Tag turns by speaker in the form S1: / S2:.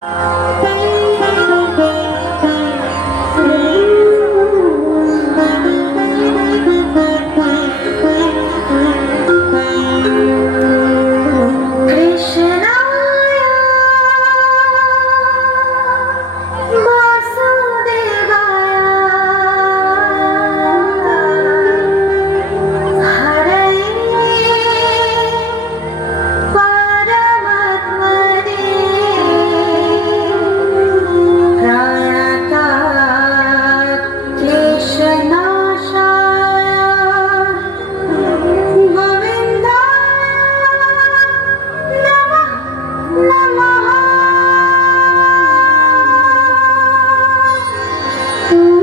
S1: Música Ooh.